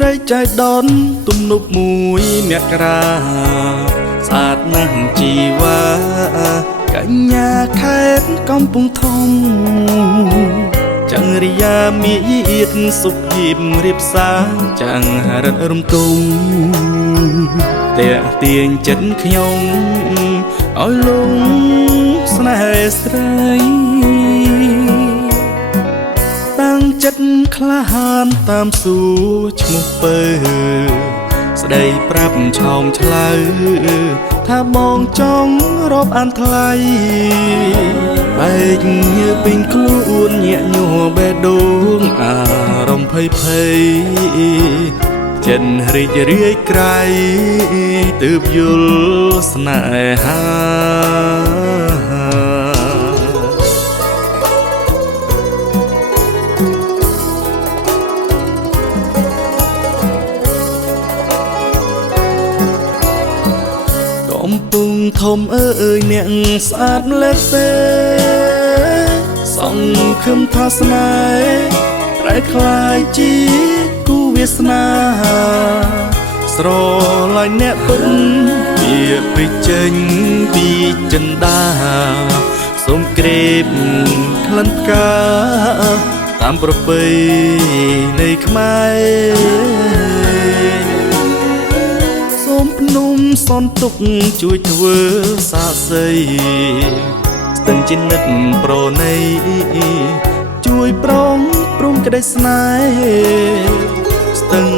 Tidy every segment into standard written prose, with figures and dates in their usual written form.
ស្រីចៃដន្យទំនប់មួយអ្នករាស្អាតណាស់ជីវ៉ាកញ្ញាខេត្តកំពង់ធំចង្រិយាមានសុភាពរៀបសារចាំងរឹតរំទុំតែទាញចិត្តខ្ញុំឲ្យលងស្នេហ៍ស្រីតាំងចិត្តក្លាហានតាមសួរឈ្មោះពើស្ដីប្រាប់ឆោមឆ្លើយថាបងចង់រាប់អានថ្លៃបែកញើពេញខ្លួនញាក់ញ័របេះដូងអារម្មណ៍ភ័យចិត្តរីករាយក្រៃទើបយល់ស្នេហាកំពុងធំអើយអ្នកស្អាតលើកទេសង្ឃឹមថាស្នេហ៍ប្រែคล้ายជាគូវាសនាស្រឡាញ់អ្នកពិតវាពេញចេញពីចិន្តាសូមក្រេបក្លិនផ្កាតាមប្រពៃណីខ្មែរសូមភ្នំសន្ទុកជួយធ្វើសាស័យស្ទឹងជានិតប្រណីជួយប្រងព្រមក្តីស្នេហ៍ស្ទឹង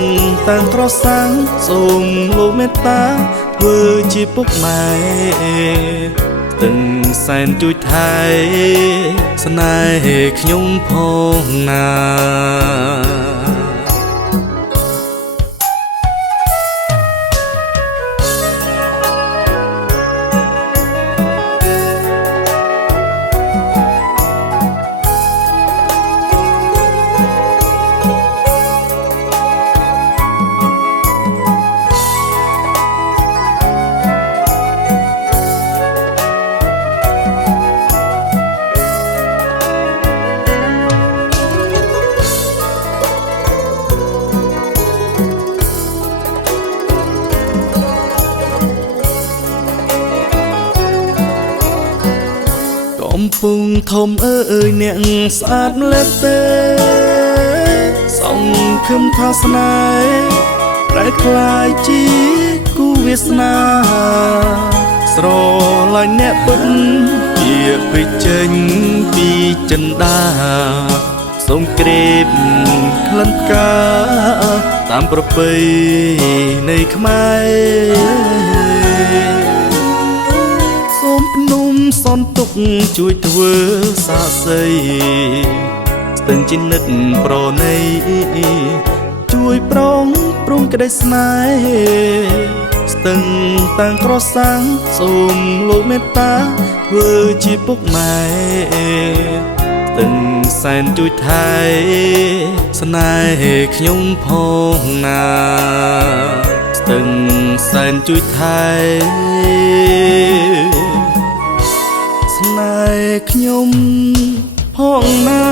តាំងក្រសាំងសូមលោកមេត្តាធ្វើជាពុកម៉ែស្ទឹងសែនជួយថែស្នេហ៍ខ្ញុំផងណាកំពុងធំអើយអ្នកស្អាតម្ល៉េះទេសង្ឃឹមថាស្នេហ៍ប្រែคล้ายជាគូវាសនាស្រឡាញ់អ្នកពិតវាពេញចេញពីចិន្តាសូមក្រេបក្លិនផ្កាតាមប្រពៃណីខ្មែរសូមភ្នំសន្ទុកជួយធ្វើសាស័យស្ទឹងជានិតប្រណីជួយប្រងព្រមក្តីស្នេហ៍ស្ទឹងតាំងក្រសាំងសូមលោកមេត្តាធ្វើជាពុកម៉ែស្ទឹងសែនជួយថែស្នេហ៍ខ្ញុំផងណាស្ទឹងសែនជួយថែស្នេហ៍ខ្ញុំផងណា